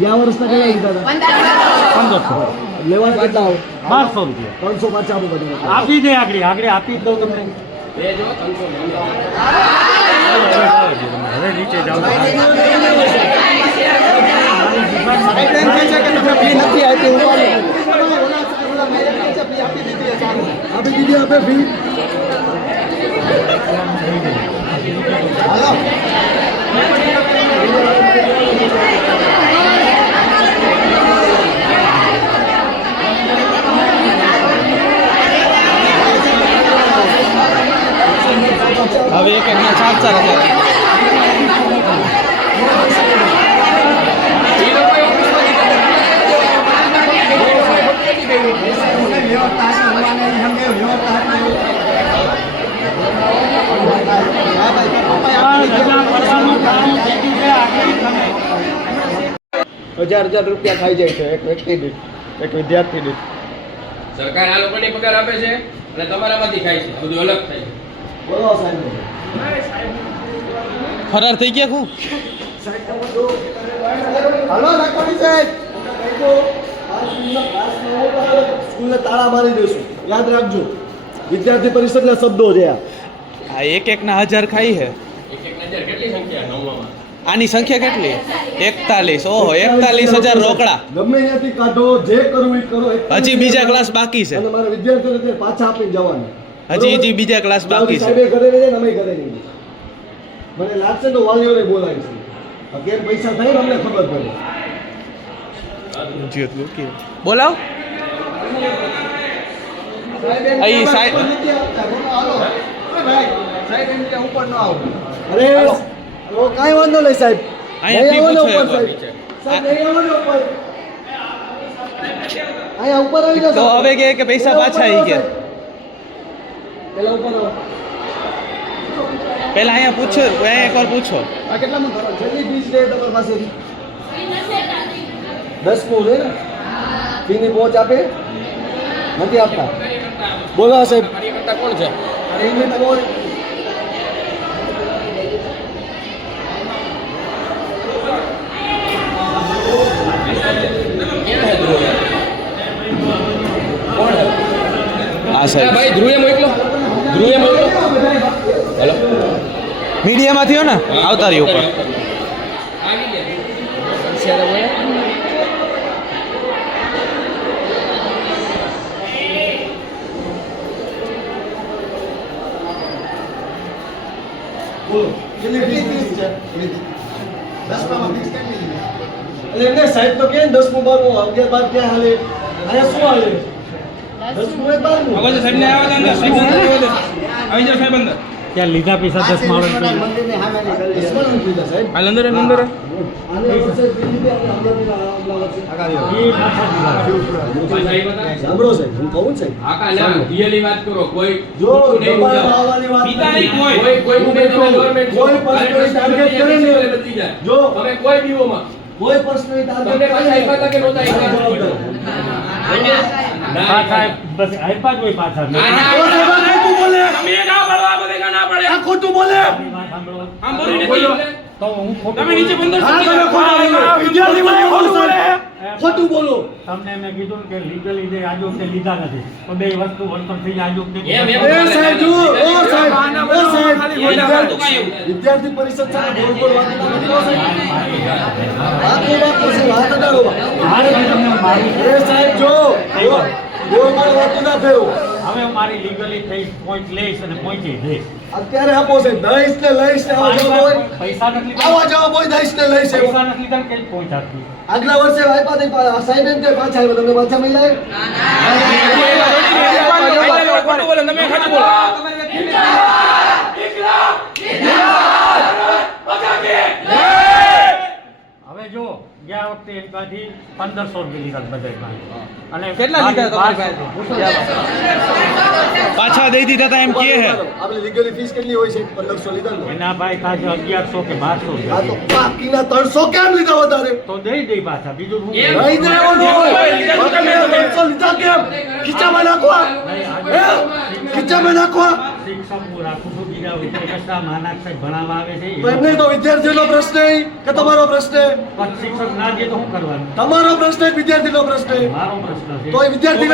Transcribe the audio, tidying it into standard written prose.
ગયા વર્ષના કયા લીધા હતા? 1500 લેવા કેટલા? 1200 500 પાછા આપી દે. આગળ આપી જ દઉં તમને. હવે નીચે જાઓ. આપી દીધી આપે ફી. હવે એક એકના 4,000 હજાર રૂપિયા ખાઈ જાય છે એક વ્યક્તિ દીઠ, એક વિદ્યાર્થી દીઠ. સરકાર આ લોકોને પગાર આપે છે અને તમારામાંથી ખાય છે. બધું અલગ થાય છે. બોલો સાહેબ. ફરાર થઈ ગયા હું હાલો રાખવાની સાહેબ. સ્કૂલને તાળા મારી દેશું, યાદ રાખજો. વિદ્યાર્થી પરિષદના શબ્દો છે આ. એક એકના 1000 ખાઈ છે. કેટલી સંખ્યા નવમામાં? આની સંખ્યા કેટલી? 41. ઓહો, 41,000 રોકડા. ગમે ત્યાંથી કાઢો, જે કરવું એ કરો. હજી બીજા ક્લાસ બાકી છે. અને મારા વિદ્યાર્થીઓને પાછા આપીને જવાના. હજી બીજા ક્લાસ બાકી છે. સાહેબે ઘરે રહે ને અમે ઘરે રહીએ. મને લાગશે તો વાલીઓને બોલાવીશું. કેમ પૈસા થાય ને અમને ખબર પડે. બોલાવ. અહીં સાહેબ અરે કાંઈ વાંધો નહીં સાહેબ. અહીંયા ઉપર આવી જાઓ. તો હવે કે પૈસા પાછા આવી ગયા. પેલા ઉપર આવો. પહેલા અહીંયા પૂછો, અહીંયા એકવાર પૂછો. આ કેટલામાં ભરો? છેલ્લી ફીસ લે તમારી પાસેથી 10 છે ને? ફીની પહોંચ આપે નથી આપતા. બોલો સાહેબ. કાર્યકર્તા કોણ છે? ફીની પહોંચ હા સાહેબ. ભાઈ ધ્રુવે મોકલો. હેલો, મીડિયામાં થયો ને, આવતા રહ્યો ઉપર. સાહેબ તો કે 10 12 11 12 ક્યાં હાલે? અહીંયા શું હાલે? 10 12 क्या लीधा पैसा 10 मारो અંદર સાંભળો સાહેબ, હું કહું સાહેબ. રિયલી વાત કરો. કોઈ જો દબાણની વાત કોઈ ગવર્નમેન્ટ કોઈ પર્સનલ ટાર્ગેટ કરે ને. જો તમે કોઈ બીઓમાં કોઈ પર્સનલ ટાર્ગેટ તમને પાછા આપ્યા હતા કે નહોતા આપ્યા? बस आईपैड कोई पाछा તમે ના પડવા બધે ના પડે. આ ખોટું બોલે. આમ બોલી નથી. तो હું તમે નીચે 1500 ખોટું બોલો. તમને મેં કીધું કે લીગલી જે આયોગે લીધા નથી તો બે વસ્તુ વર્તન થઈ આયોગે એમ સાહેબ જો ઓ સાહેબ વિદ્યાર્થી વિદ્યાર્થી પરિષદ સાથે બોલ વાત કરો સાહેબ. વાત છે વાત અડાડો. એ સાહેબ જો બોલ વાત ના થયો. હવે હું મારી લીગલી થઈ પોઈન્ટ લઈશ અને પહોંચી જઈશ. અત્યારે આપો છે દઈશ ને લઈશ ને આવા જવાબ હોય. પૈસા નથી આવા જવાબ હોય દઈશ ને લઈશ. પૈસા નથી લીધા કે પહોંચ આપી. આગલા વર્ષે આપ્યા તે સાહેબ એમ કે પાછા આવ્યા તમને પાછા મળ્યા. તમે ખાલી બોલો. પાસેથી 1500 રૂપિયા લીધા બધાય પાસે. અને કેટલા લીધા તમારી પાસે? પાછા દઈ દીધા હતા એમ કહે હે. આપણે લીગલી ફીસ કેટલી હોય છે? 1500 લીધા ને? એના ભાઈ પાસે 1100 કે 1200 આ તો બાકીના 300 કેમ લીધા વધારે? તો દઈ પાછા બીજું શું? એમ. નહીં દેવાનું હોય. બાકીના 300 લીધા કેમ? ખીચામાં નાખવા? હે? ખીચામાં નાખવા? શિક્ષક હું રાખું છું બીજા વિદ્યાર્થી માનાક સાહેબ ભણાવવા આવે છે તો એમને તો વિદ્યાર્થીનો પ્રશ્ન કે તમારો પ્રશ્ન? પણ શિક્ષક ના દે તો શું કરવાનું? તમારો પ્રશ્ન વિદ્યાર્થીનો પ્રશ્ન? મારો પ્રશ્ન છે તો એ વિદ્યાર્થીના